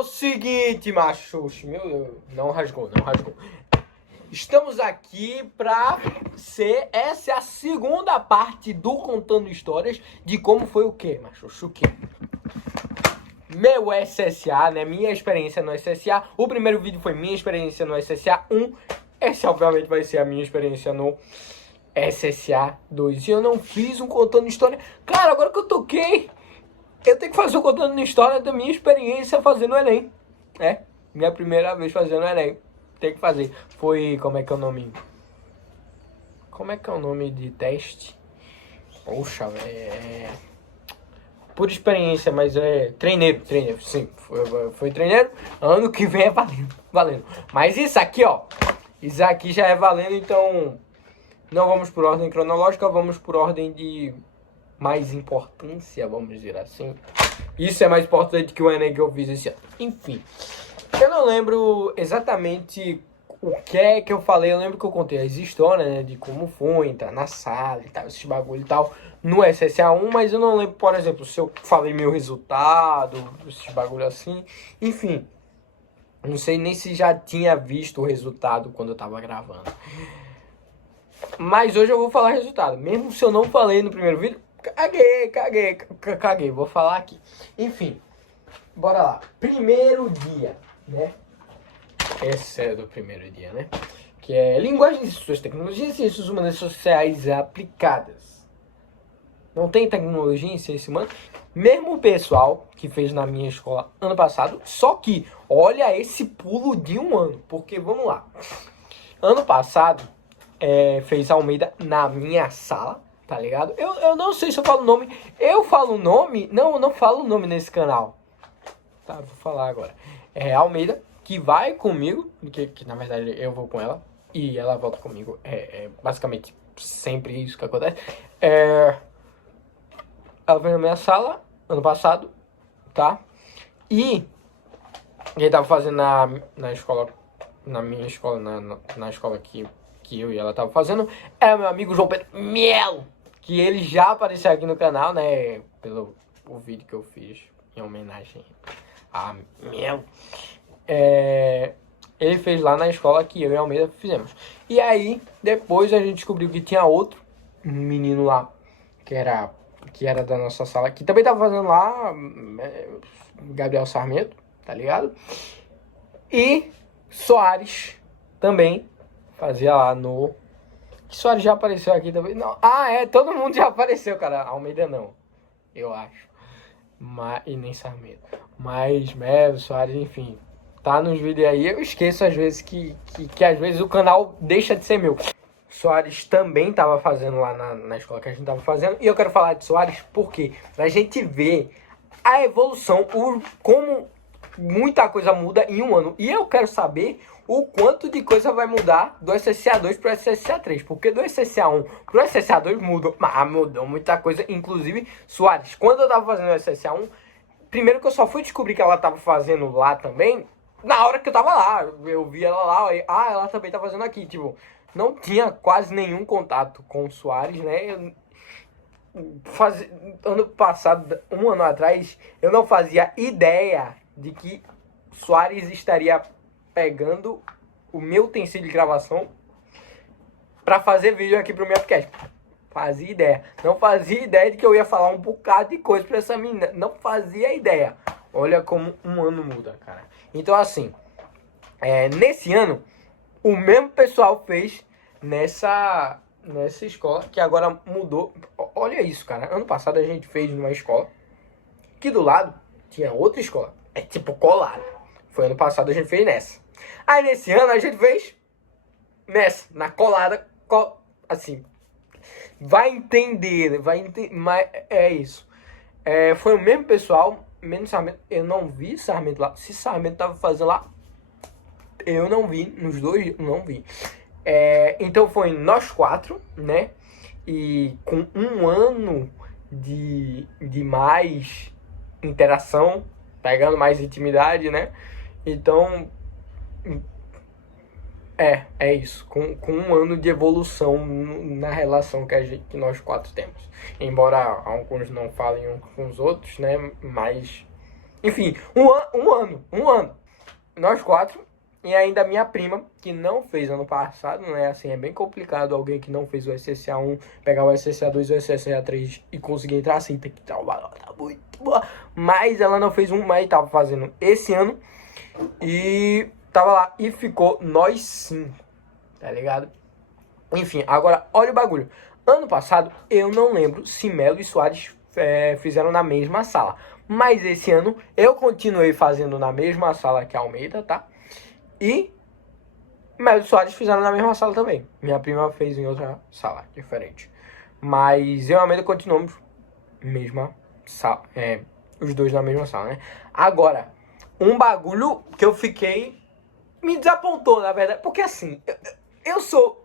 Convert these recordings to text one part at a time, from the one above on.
o seguinte, machuxo. Meu Deus, não rasgou. Estamos aqui pra ser... Essa é a segunda parte do Contando Histórias de como foi o quê, machuxo? O quê? Meu SSA, né? Minha experiência no SSA. O primeiro vídeo foi minha experiência no SSA 1. Esse, obviamente, vai ser a minha experiência no SSA 2. E eu não fiz um Contando História. Cara, agora que eu toquei, eu tenho que fazer um Contando História da minha experiência fazendo o Enem. É, minha primeira vez fazendo o Enem. Tem que fazer. Foi, como é que é o nome? Como é que é o nome de teste? Poxa, velho. Por experiência, mas é treineiro, sim, foi treineiro. Ano que vem é valendo. Mas isso aqui, ó, isso aqui já é valendo, então não vamos por ordem cronológica, vamos por ordem de mais importância, vamos dizer assim. Isso é mais importante que o Enem que eu fiz esse ano. Enfim, eu não lembro exatamente o que é que eu falei. Eu lembro que eu contei as histórias, né, de como foi entrar na sala e tal, esses bagulho e tal, no SSA 1, mas eu não lembro, por exemplo, se eu falei meu resultado, esses bagulho assim. Enfim, não sei nem se já tinha visto o resultado quando eu tava gravando. Mas hoje eu vou falar resultado, mesmo se eu não falei no primeiro vídeo. Caguei, vou falar aqui. Enfim, bora lá. Primeiro dia, né? Esse é do primeiro dia, né? Que é Linguagem de Suas Tecnologias e Ciências Humanas Sociais Aplicadas. Não tem tecnologia em ciência humana. Mesmo o pessoal que fez na minha escola ano passado. Só que, olha esse pulo de um ano. Porque, vamos lá. Ano passado, fez Almeida na minha sala, tá ligado? Eu não sei se eu falo o nome. Eu falo o nome? Não, eu não falo o nome nesse canal. Tá, vou falar agora. É Almeida, que vai comigo, que na verdade eu vou com ela, e ela volta comigo. É basicamente sempre isso que acontece. Ela veio na minha sala, ano passado, tá? E ele tava fazendo na escola, na minha escola, na escola que eu e ela tava fazendo, é o meu amigo João Pedro Miel, que ele já apareceu aqui no canal, né? Pelo o vídeo que eu fiz em homenagem a Miel. Ele fez lá na escola que eu e a Almeida fizemos. E aí, depois a gente descobriu que tinha outro menino lá, que era da nossa sala, que também tava fazendo lá, Gabriel Sarmento, tá ligado? E Soares também fazia lá no... Soares já apareceu aqui também. Não. Todo mundo já apareceu, cara. Almeida não, eu acho. E nem Sarmento. Mas Melo, Soares, enfim, tá nos vídeos aí. Eu esqueço às vezes que às vezes o canal deixa de ser meu. Soares também tava fazendo lá na escola que a gente tava fazendo. E eu quero falar de Soares porque pra gente ver a evolução, como muita coisa muda em um ano. E eu quero saber o quanto de coisa vai mudar do SSA 2 pro SSA 3. Porque do SSA 1 pro SSA 2 mudou muita coisa. Inclusive, Soares, quando eu tava fazendo o SSA 1, primeiro que eu só fui descobrir que ela tava fazendo lá também na hora que eu tava lá. Eu vi ela lá, ela também tá fazendo aqui. Tipo, não tinha quase nenhum contato com o Soares, né? Ano passado, um ano atrás, eu não fazia ideia de que Soares estaria pegando o meu utensílio de gravação pra fazer vídeo aqui pro meu podcast. Fazia ideia. Não fazia ideia de que eu ia falar um bocado de coisa pra essa menina. Não fazia ideia. Olha como um ano muda, cara. Então, assim, nesse ano, o mesmo pessoal fez nessa escola, que agora mudou. Olha isso, cara. Ano passado a gente fez numa escola que do lado tinha outra escola. É tipo colado. Foi ano passado a gente fez nessa. Aí nesse ano a gente fez nessa, na colada, assim. Vai entender, mas é isso. Foi o mesmo pessoal, menos Sarmento. Eu não vi Sarmento lá. Se Sarmento tava fazendo lá, eu não vi. Nos dois, não vi. Então foi nós quatro, né? E com um ano de mais interação, pegando mais intimidade, né? Então, é isso. Com um ano de evolução na relação que nós quatro temos. Embora alguns não falem uns com os outros, né? Mas Enfim, um ano. Nós quatro. E ainda a minha prima, que não fez ano passado, né? Assim, é bem complicado alguém que não fez o SSA1 pegar o SSA2 e o SSA3 e conseguir entrar assim, tem que ter uma nota muito boa. Mas ela não fez um, mas tava fazendo esse ano. E tava lá e ficou nós sim, tá ligado? Enfim, agora olha o bagulho. Ano passado eu não lembro se Melo e Soares fizeram na mesma sala. Mas esse ano eu continuei fazendo na mesma sala que a Almeida, tá? E Melo e Soares fizeram na mesma sala também. Minha prima fez em outra sala, diferente. Mas eu e a Almeida continuamos mesma sala. Os dois na mesma sala, né? Agora, um bagulho que eu fiquei... Me desapontou, na verdade. Porque assim, eu sou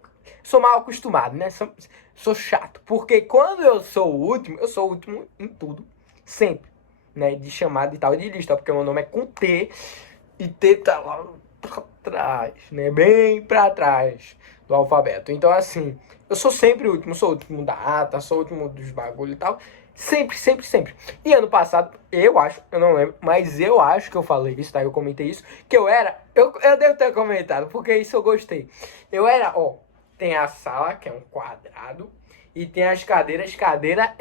mal acostumado, né? Sou chato. Porque quando eu sou o último em tudo. Sempre. Né? De chamada e tal, de lista. Porque meu nome é com T. E T tá lá pra trás, né? Bem pra trás do alfabeto. Então, assim, eu sou sempre o último. Sou o último da ata, sou o último dos bagulho e tal. Sempre, sempre, sempre. E ano passado, eu não lembro, mas eu acho que eu falei isso, tá? Eu comentei isso, que eu devo ter comentado, porque isso eu gostei. Eu era, tem a sala, que é um quadrado, e tem as cadeiras. Cadeira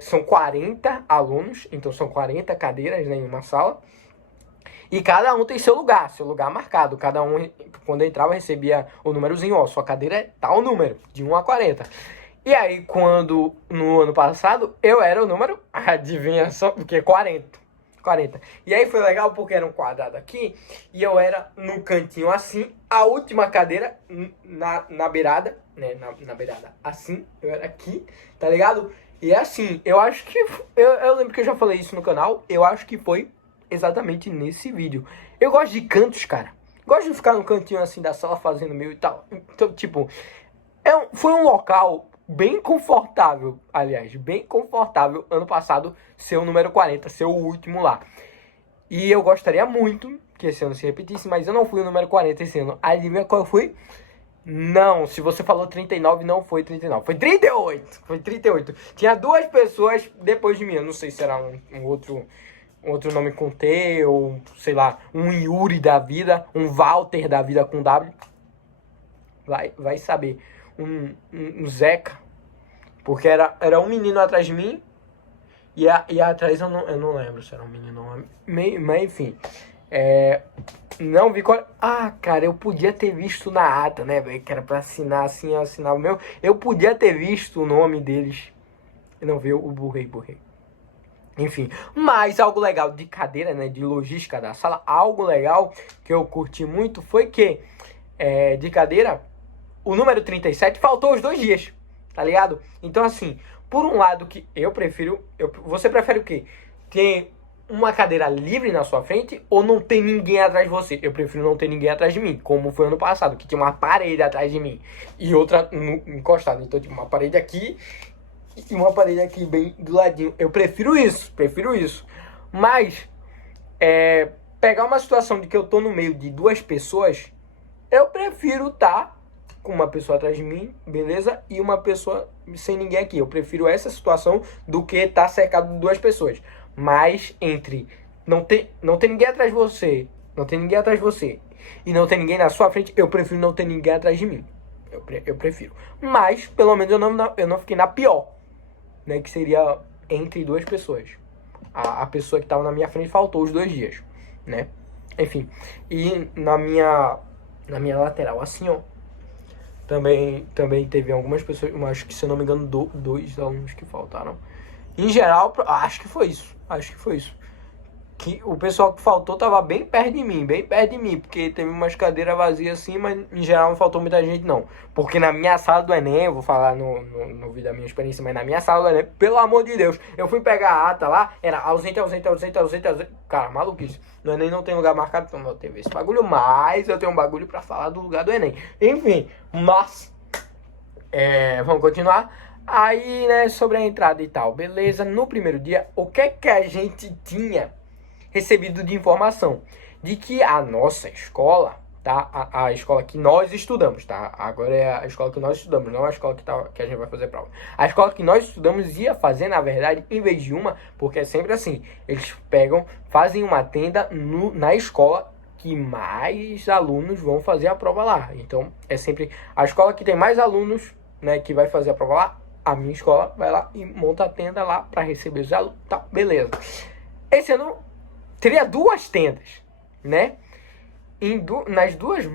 são 40 alunos, então são 40 cadeiras, né, em uma sala. E cada um tem seu lugar marcado. Cada um, quando entrava, recebia o númerozinho, sua cadeira é tal número, de 1 a 40. E aí, quando, no ano passado, eu era o número, adivinha só, porque 40. E aí foi legal porque era um quadrado aqui, e eu era no cantinho assim, a última cadeira na beirada, né, na beirada assim, eu era aqui, tá ligado? E assim, eu acho que, eu lembro que eu já falei isso no canal, eu acho que foi exatamente nesse vídeo. Eu gosto de cantos, cara. Gosto de ficar no cantinho assim da sala fazendo meu e tal. Então, tipo, foi um local bem confortável, aliás, bem confortável ano passado ser o número 40, ser o último lá. E eu gostaria muito que esse ano se repetisse, mas eu não fui o número 40 esse ano. Adivinha qual eu fui? Não, se você falou 39, não foi 39, foi 38. Foi 38. Tinha duas pessoas depois de mim, eu não sei se era um outro nome com T, ou sei lá, um Yuri da vida, um Walter da vida com W. Vai saber. Um Zeca, porque era um menino atrás de mim e atrás eu não lembro se era um menino ou mas enfim, não vi qual. Cara, eu podia ter visto na ata, né, velho, que era pra assinar assim, eu assinava o meu. Eu podia ter visto o nome deles, não vi, eu burrei. Enfim, mas algo legal de cadeira, né, de logística da sala, algo legal que eu curti muito foi que de cadeira, o número 37 faltou os 2 dias, tá ligado? Então, assim, por um lado que eu prefiro... você prefere o quê? Ter uma cadeira livre na sua frente ou não ter ninguém atrás de você? Eu prefiro não ter ninguém atrás de mim, como foi ano passado, que tinha uma parede atrás de mim e outra encostada. Então, tipo, uma parede aqui e uma parede aqui bem do ladinho. Eu prefiro isso. Mas, pegar uma situação de que eu tô no meio de 2 pessoas, eu prefiro estar com uma pessoa atrás de mim, beleza? E uma pessoa sem ninguém aqui. Eu prefiro essa situação do que estar cercado de 2 pessoas. Mas entre não ter ninguém atrás de você, e não ter ninguém na sua frente, eu prefiro não ter ninguém atrás de mim. Eu prefiro. Mas, pelo menos, eu não fiquei na pior, né? Que seria entre 2 pessoas. A pessoa que estava na minha frente faltou os 2 dias, né? Enfim. E na minha lateral, assim, também teve algumas pessoas, acho que, se eu não me engano, 2 alunos que faltaram. Em geral, acho que foi isso. Que o pessoal que faltou tava bem perto de mim, porque teve umas cadeiras vazias assim, mas em geral não faltou muita gente não. Porque na minha sala do Enem, eu vou falar no vídeo da minha experiência, mas na minha sala do Enem, pelo amor de Deus, eu fui pegar a ata lá, era ausente. Cara, maluquice. No Enem não tem lugar marcado, então não teve esse bagulho, mas eu tenho um bagulho pra falar do lugar do Enem. Enfim, mas vamos continuar. Aí, né, sobre a entrada e tal, beleza. No primeiro dia, o que a gente tinha recebido de informação? De que a nossa escola tá? A escola que nós estudamos, tá? Agora é a escola que nós estudamos, não a escola que a gente vai fazer prova. A escola que nós estudamos ia fazer, na verdade, em vez de uma, porque é sempre assim, eles fazem uma tenda na escola que mais alunos vão fazer a prova lá. Então, é sempre a escola que tem mais alunos, né, que vai fazer a prova lá. A minha escola vai lá e monta a tenda lá para receber os alunos. Tá, beleza. Esse ano teria 2 tendas, né? Nas 2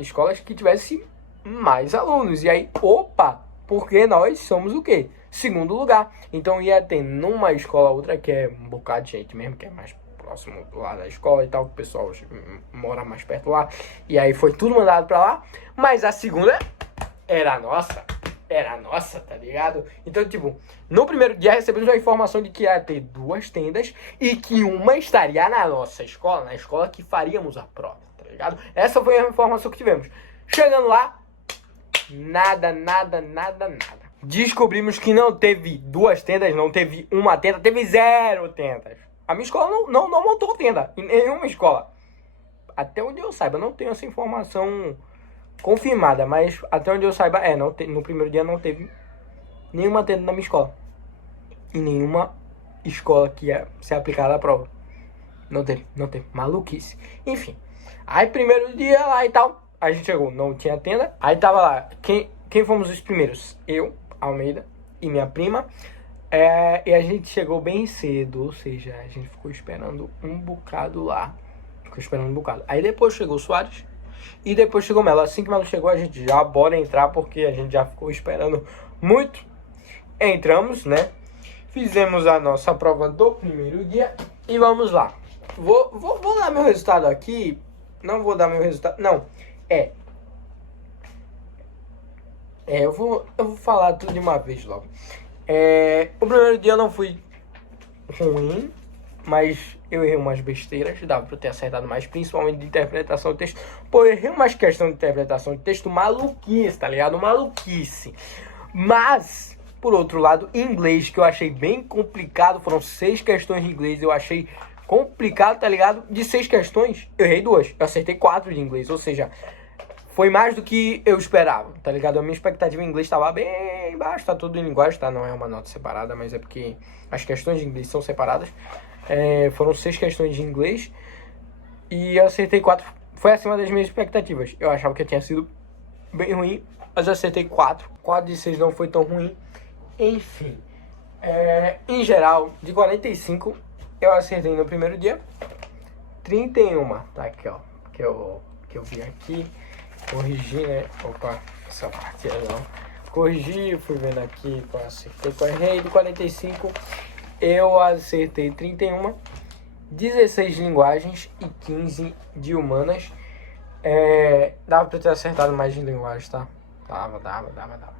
escolas que tivesse mais alunos. E aí, opa, porque nós somos o quê? Segundo lugar. Então ia ter numa escola outra, que é um bocado de gente mesmo, que é mais próximo lá da escola e tal, que o pessoal mora mais perto lá. E aí foi tudo mandado pra lá. Mas a segunda era nossa. Era nossa, tá ligado? Então, tipo, no primeiro dia recebemos a informação de que ia ter 2 tendas e que uma estaria na nossa escola, na escola que faríamos a prova, tá ligado? Essa foi a informação que tivemos. Chegando lá, nada. Descobrimos que não teve 2 tendas, não teve uma tenda, teve 0 tendas. A minha escola não montou tenda, em nenhuma escola. Até onde eu saiba, não tenho essa informação confirmada, mas até onde eu saiba, no primeiro dia não teve nenhuma tenda na minha escola. E nenhuma escola que ia ser aplicada a prova. Não teve. Maluquice. Enfim. Aí primeiro dia lá e tal, a gente chegou, não tinha tenda. Aí tava lá, quem fomos os primeiros? Eu, Almeida e minha prima. E a gente chegou bem cedo, ou seja, a gente ficou esperando um bocado lá. Aí depois chegou o Soares e depois chegou o Melo. Assim que o Melo chegou, a gente já bora entrar, porque a gente já ficou esperando muito. Entramos, né? Fizemos a nossa prova do primeiro dia e vamos lá. Vou dar meu resultado aqui. Não vou dar meu resultado. Não. Eu vou falar tudo de uma vez logo. O primeiro dia eu não fui ruim, mas eu errei umas besteiras, dava pra eu ter acertado mais, principalmente de interpretação de texto. Pô, eu errei umas questões de interpretação de texto maluquice, tá ligado? Maluquice. Mas, por outro lado, inglês, que eu achei bem complicado, foram 6 questões de inglês, eu achei complicado, tá ligado? De 6 questões, eu errei 2, eu acertei 4 de inglês, ou seja, foi mais do que eu esperava, tá ligado? A minha expectativa em inglês estava bem baixa, tá tudo em linguagem, tá? Não é uma nota separada, mas é porque as questões de inglês são separadas. Foram 6 questões de inglês e eu acertei 4, foi acima das minhas expectativas. Eu achava que tinha sido bem ruim, mas eu acertei 4. 4 de 6 não foi tão ruim. Enfim, em geral, de 45, eu acertei no primeiro dia 31, tá aqui, ó, que eu vi aqui. Corrigi, né? Opa, essa parte não. Corrigi, fui vendo aqui qual acertei, qual errei. De 45, eu acertei 31, 16 de linguagens e 15 de humanas. Dava pra eu ter acertado mais de linguagem, tá? Dava.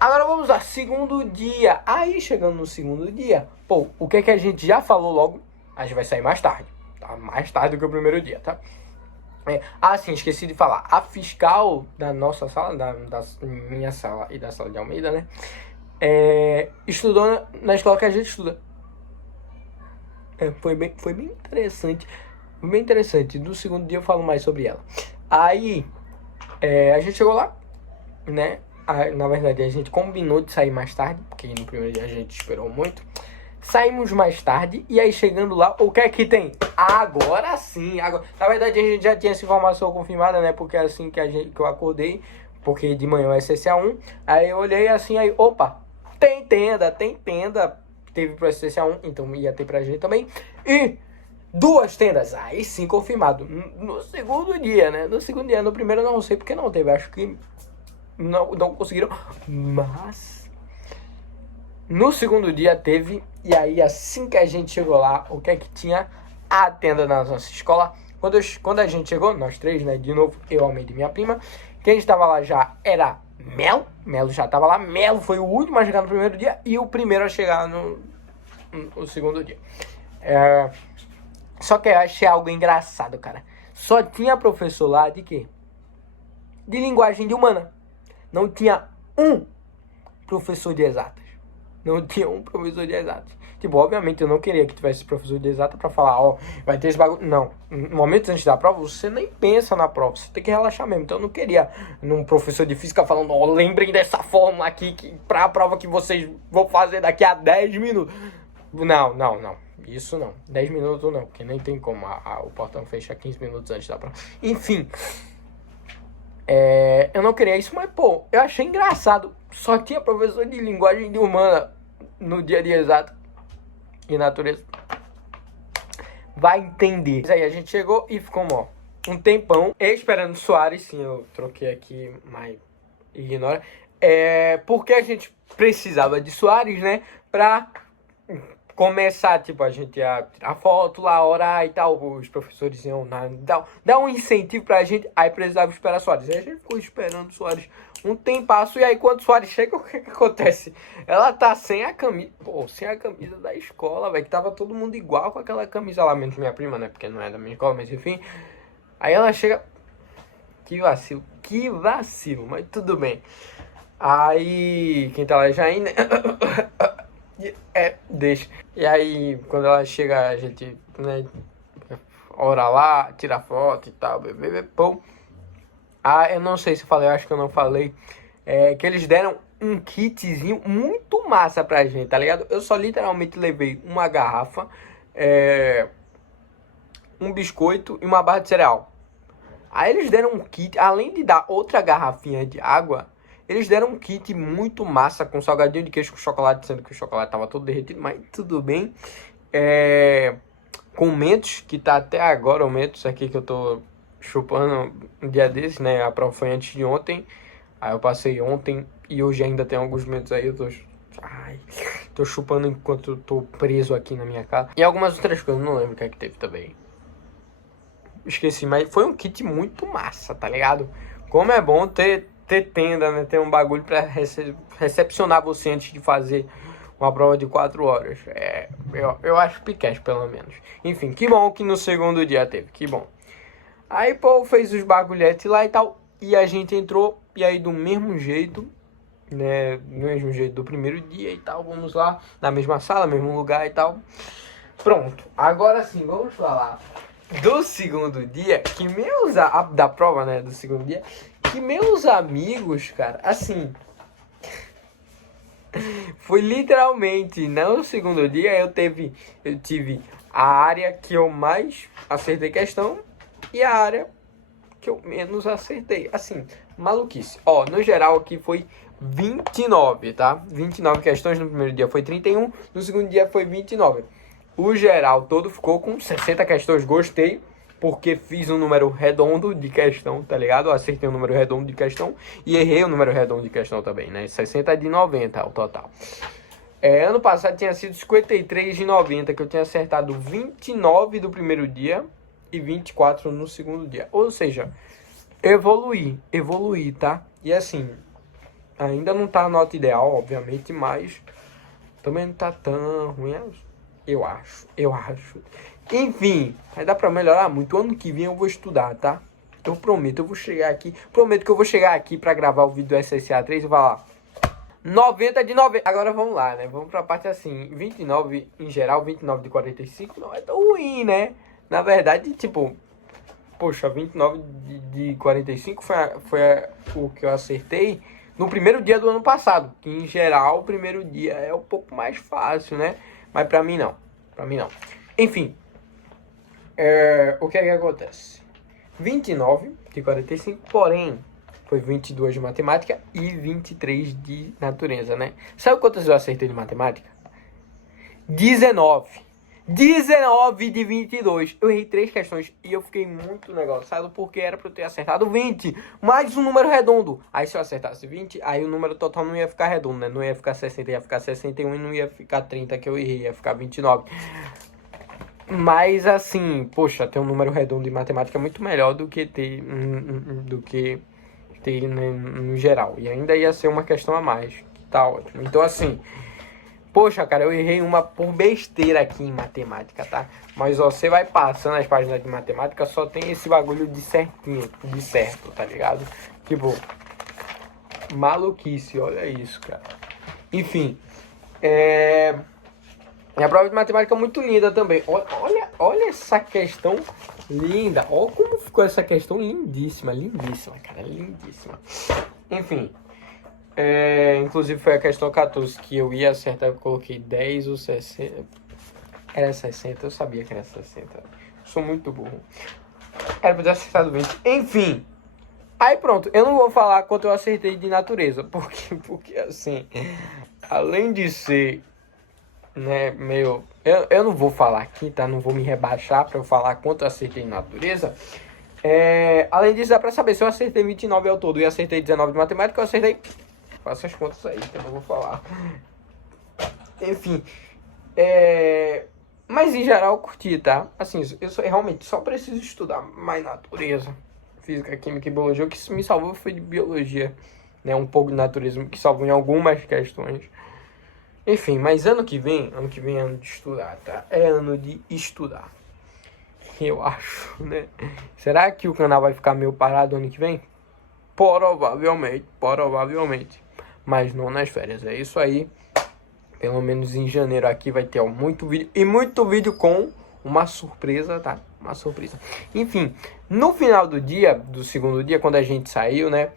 Agora vamos lá, segundo dia. Aí, chegando no segundo dia, pô, o que a gente já falou logo, a gente vai sair mais tarde, tá? Mais tarde do que o primeiro dia, tá? Sim, esqueci de falar. A fiscal da nossa sala, da minha sala e da sala de Almeida, né? Estudou na escola que a gente estuda. Foi bem interessante. Bem interessante. No segundo dia eu falo mais sobre ela. Aí, a gente chegou lá, né? Na verdade, a gente combinou de sair mais tarde, porque no primeiro dia a gente esperou muito. Saímos mais tarde e aí chegando lá, o que é que tem? Agora sim, na verdade a gente já tinha essa informação confirmada, né? Porque é assim que eu acordei, porque de manhã é SCA1, aí eu olhei assim, aí, opa, tem tenda, teve pro SCA1, então ia ter pra gente também, e 2 tendas, aí sim confirmado, no segundo dia, né? No primeiro eu não sei porque não teve, acho que não conseguiram, mas no segundo dia teve, e aí assim que a gente chegou lá, o que é que tinha? A tenda da nossa escola. Quando a gente chegou, nós 3, né, de novo, eu, Almeida e minha prima, quem estava lá já era Melo já estava lá, Melo foi o último a chegar no primeiro dia e o primeiro a chegar no segundo dia. Só que eu achei algo engraçado, cara. Só tinha professor lá de quê? De linguagem de humana. Não tinha um professor de exatas. Tipo, obviamente eu não queria que tivesse professor de exata pra falar, ó, vai ter esse bagulho. Não, no momento antes da prova, você nem pensa na prova, você tem que relaxar mesmo. Então eu não queria um professor de física falando, ó, lembrem dessa fórmula aqui pra prova que vocês vão fazer daqui a 10 minutos. Não. Isso não. 10 minutos não, porque nem tem como. O portão fecha 15 minutos antes da prova. Enfim. Eu não queria isso, mas, pô, eu achei engraçado. Só tinha professor de linguagem de humana no dia de exato e natureza. Vai entender. Aí a gente chegou e ficou, ó, um tempão esperando o Soares. Sim, eu troquei aqui, mas ignora. Porque a gente precisava de Soares, né? Pra começar, tipo, a gente ia tirar foto lá, orar e tal. Os professores iam dar um incentivo pra gente. Aí precisava esperar Soares. Aí a gente ficou esperando Soares um tempasso. E aí quando Soares chega, o que acontece? Ela tá sem a camisa. Pô, sem a camisa da escola, velho. Que tava todo mundo igual com aquela camisa lá. Menos minha prima, né? Porque não é da minha escola, mas enfim. Aí ela chega... Que vacilo. Mas tudo bem. Aí... Quem tá lá já ainda... Deixa. E aí, quando ela chega, a gente, né, ora lá, tira foto e tal, pô. Eu não sei se eu falei, eu acho que eu não falei. Que eles deram um kitzinho muito massa pra gente, tá ligado? Eu só literalmente levei uma garrafa, um biscoito e uma barra de cereal. Aí eles deram um kit, além de dar outra garrafinha de água, eles deram um kit muito massa com salgadinho de queijo com chocolate, sendo que o chocolate tava todo derretido, mas tudo bem. Com Mentos, que tá até agora o Mentos aqui que eu tô chupando um dia desses, né? A prova foi antes de ontem. Aí eu passei ontem e hoje ainda tem alguns Mentos aí, eu tô chupando enquanto eu tô preso aqui na minha casa. E algumas outras coisas, não lembro o que é que teve também. Esqueci, mas foi um kit muito massa, tá ligado? Como é bom ter tenda, né? Ter um bagulho pra recepcionar você antes de fazer uma prova de 4 horas. Eu acho piquete, pelo menos. Enfim, que bom que no segundo dia teve, que bom. Aí, pô, fez os bagulhetes lá e tal. E a gente entrou, e aí do mesmo jeito, né? Do mesmo jeito do primeiro dia e tal. Vamos lá, na mesma sala, mesmo lugar e tal. Pronto, agora sim, vamos falar do segundo dia, que da prova, né, do segundo dia, que meus amigos, cara, assim, foi literalmente, no segundo dia eu tive a área que eu mais acertei questão e a área que eu menos acertei, assim, maluquice. Ó, no geral aqui foi 29, tá? 29 questões, no primeiro dia foi 31, no segundo dia foi 29. O geral todo ficou com 60 questões, gostei, porque fiz um número redondo de questão, tá ligado? Eu acertei um número redondo de questão e errei o número redondo de questão também, né? 60 de 90 o total. Ano passado tinha sido 53 de 90, que eu tinha acertado 29 do primeiro dia e 24 no segundo dia. Ou seja, evoluí, tá? E assim, ainda não tá a nota ideal, obviamente, mas também não tá tão ruim, eu acho. Enfim, vai dar pra melhorar muito. Ano que vem eu vou estudar, tá? Eu prometo, eu vou chegar aqui. Prometo que eu vou chegar aqui pra gravar o vídeo do SSA 3 e falar 90 de 90. Agora vamos lá, né? Vamos pra parte assim. 29 em geral, 29 de 45 não é tão ruim, né? Na verdade, tipo, poxa, 29 de 45 foi o que eu acertei no primeiro dia do ano passado. Que em geral, o primeiro dia é um pouco mais fácil, né? Mas pra mim não. Enfim, o que é que acontece? 29 de 45, porém, foi 22 de matemática e 23 de natureza, né? Sabe quantas eu acertei de matemática? 19 de 22. Eu errei 3 questões e eu fiquei muito negociado porque era pra eu ter acertado 20. Mais um número redondo. Aí se eu acertasse 20, aí o número total não ia ficar redondo, né? Não ia ficar 60, ia ficar 61 e não ia ficar 30 que eu errei, ia ficar 29. Mas assim, poxa, ter um número redondo em matemática é muito melhor do que ter no geral. E ainda ia ser uma questão a mais. Que tá ótimo. Então assim, poxa, cara, eu errei uma por besteira aqui em matemática, tá? Mas ó, você vai passando as páginas de matemática, só tem esse bagulho de certinho, de certo, tá ligado? Tipo, maluquice, olha isso, cara. Enfim, E a prova de matemática é muito linda também. Olha essa questão linda. Olha como ficou essa questão lindíssima. Lindíssima, cara. Lindíssima. Enfim. Inclusive foi a questão 14 que eu ia acertar. Eu coloquei 10 ou 60. Era 60. Eu sabia que era 60. Eu sou muito burro. Era pra ter acertado 20. Enfim. Aí pronto. Eu não vou falar quanto eu acertei de natureza. Porque assim... Além de ser... né, meio... Eu não vou falar aqui, tá? Não vou me rebaixar pra eu falar quanto eu acertei em natureza. Além disso, dá pra saber se eu acertei 29 ao todo e acertei 19 de matemática, eu acertei... Faço as contas aí, então eu vou falar. Enfim. Mas em geral eu curti, tá? Assim, realmente só preciso estudar mais natureza. Física, química e biologia. O que me salvou foi de biologia. Né? Um pouco de natureza, que salvou em algumas questões. Enfim, mas ano que vem é ano de estudar, tá? É ano de estudar. Eu acho, né? Será que o canal vai ficar meio parado ano que vem? Provavelmente. Mas não nas férias, é isso aí. Pelo menos em janeiro aqui vai ter muito vídeo. E muito vídeo com uma surpresa, tá? Uma surpresa. Enfim, no final do segundo dia, quando a gente saiu, né?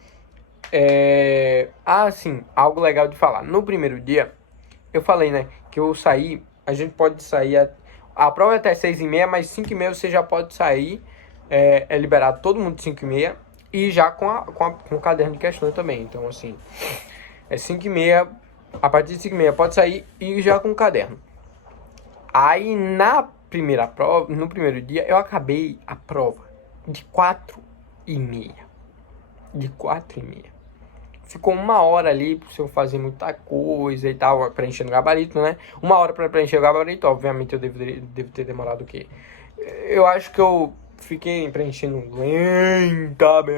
Sim, algo legal de falar. No primeiro dia... Eu falei, né, que eu saí, a gente pode sair, a prova é até 6h30, mas 5h30 você já pode sair, liberado todo mundo de 5h30 e já com o caderno de questões também. Então, assim, 5h30, a partir de 5h30 pode sair e já com o caderno. Aí, na primeira prova, no primeiro dia, eu acabei a prova de 4h30. De 4h30. Ficou 1 hora ali pra eu fazer muita coisa e tal, preenchendo o gabarito, né? 1 hora pra preencher o gabarito, obviamente eu devo ter demorado o quê? Eu acho que eu fiquei preenchendo lentamente.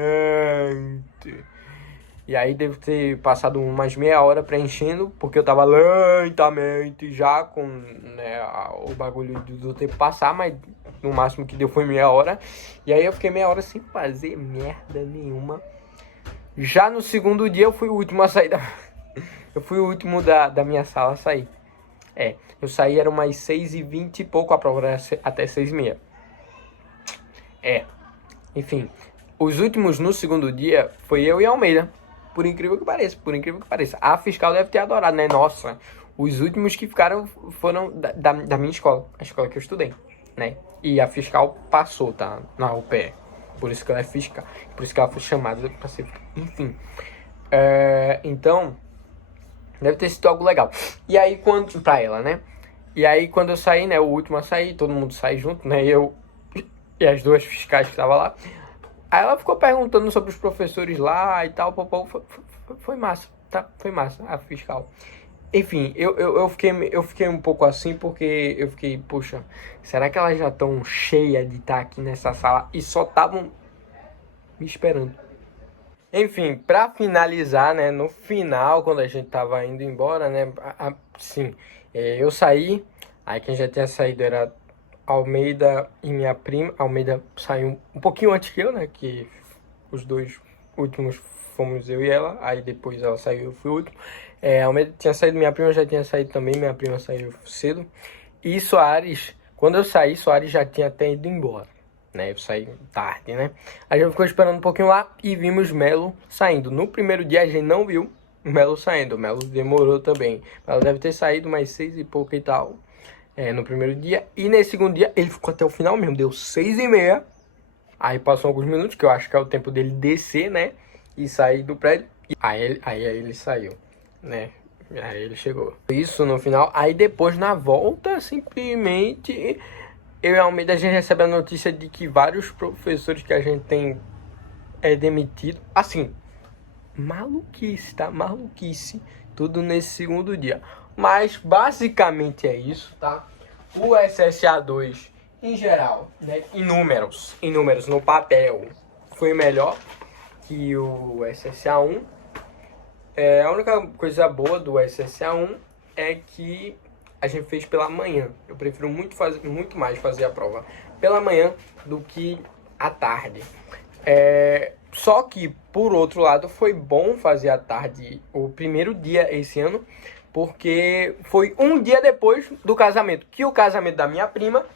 E aí devo ter passado umas meia hora preenchendo, porque eu tava lentamente já com, né, o bagulho do tempo passar, mas no máximo que deu foi meia hora. E aí eu fiquei meia hora sem fazer merda nenhuma. Já no segundo dia eu fui o último a sair Eu fui o último da minha sala a sair. Eu saí, era umas 6h20 e pouco, a prova era até 6h30. Enfim, os últimos no segundo dia foi eu e a Almeida. Por incrível que pareça. A fiscal deve ter adorado, né? Nossa, os últimos que ficaram foram da minha escola. A escola que eu estudei, né? E a fiscal passou, tá? Na UPE. Por isso que ela é fiscal. Por isso que ela foi chamada pra ser... Enfim. Então, deve ter sido algo legal. E aí, pra ela, né? E aí, quando eu saí, né? O último a sair, todo mundo sai junto, né? Eu e as duas fiscais que estavam lá. Aí ela ficou perguntando sobre os professores lá e tal. Foi massa, tá? Foi massa, a fiscal. Enfim, eu fiquei um pouco assim porque eu fiquei, poxa, será que elas já estão cheias de estar aqui nessa sala e só estavam me esperando? Enfim, pra finalizar, né, no final, quando a gente tava indo embora, né, sim, eu saí, aí quem já tinha saído era Almeida e minha prima. Almeida saiu um pouquinho antes que eu, né, que os dois últimos fomos eu e ela, aí depois ela saiu, eu fui o último. Almeida tinha saído, minha prima já tinha saído também, minha prima saiu cedo. E Soares, quando eu saí, Soares já tinha até ido embora, né? Eu saí tarde, né? A gente ficou esperando um pouquinho lá e vimos Melo saindo. No primeiro dia a gente não viu o Melo saindo, o Melo demorou também. Ela deve ter saído mais 6 e pouco e tal, no primeiro dia. E nesse segundo dia ele ficou até o final mesmo, deu 6h30. Aí passou alguns minutos, que eu acho que é o tempo dele descer, né? E sair do prédio. Aí ele saiu, né? Aí ele chegou. Isso no final. Aí depois, na volta, simplesmente, eu e a Almeida, a gente recebe a notícia de que vários professores que a gente tem demitido. Assim, maluquice, tá? Maluquice. Tudo nesse segundo dia. Mas, basicamente é isso, tá? O SSA2, em geral, né? Em números no papel, foi melhor que o SSA1. A única coisa boa do SSA1 é que a gente fez pela manhã. Eu prefiro muito mais fazer a prova pela manhã do que à tarde. Só que, por outro lado, foi bom fazer à tarde o primeiro dia esse ano, porque foi um dia depois do casamento, que o casamento da minha prima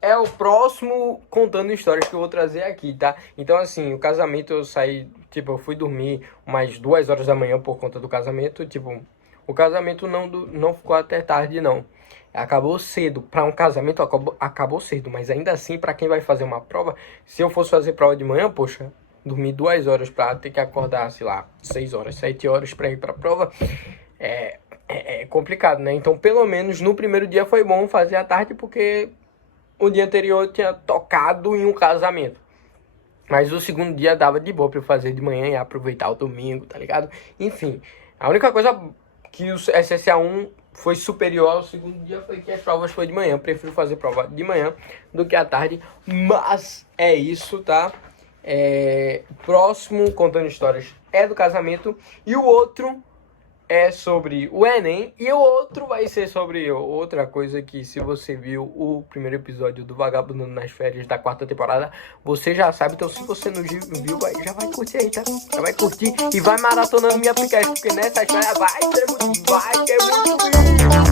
é o próximo contando histórias que eu vou trazer aqui, tá? Então, assim, o casamento eu saí, tipo, eu fui dormir umas 2 horas da manhã por conta do casamento, tipo, o casamento não ficou até tarde, não. Acabou cedo, para um casamento acabou cedo, mas ainda assim, para quem vai fazer uma prova, se eu fosse fazer prova de manhã, poxa, dormir 2 horas para ter que acordar, sei lá, 6 horas, 7 horas para ir para prova, é complicado, né? Então, pelo menos no primeiro dia foi bom fazer à tarde, porque o dia anterior eu tinha tocado em um casamento. Mas o segundo dia dava de boa pra eu fazer de manhã e aproveitar o domingo, tá ligado? Enfim, a única coisa que o SSA1 foi superior ao segundo dia foi que as provas foi de manhã. Eu prefiro fazer prova de manhã do que à tarde. Mas é isso, tá? Próximo contando histórias é do casamento. E o outro é sobre o Enem, e o outro vai ser sobre outra coisa que, se você viu o primeiro episódio do Vagabundo nas Férias da 4ª temporada, você já sabe. Então, se você não viu, já vai curtir aí, tá? Já vai curtir e vai maratonando minha podcast, porque nessas férias vai ter muito vídeo.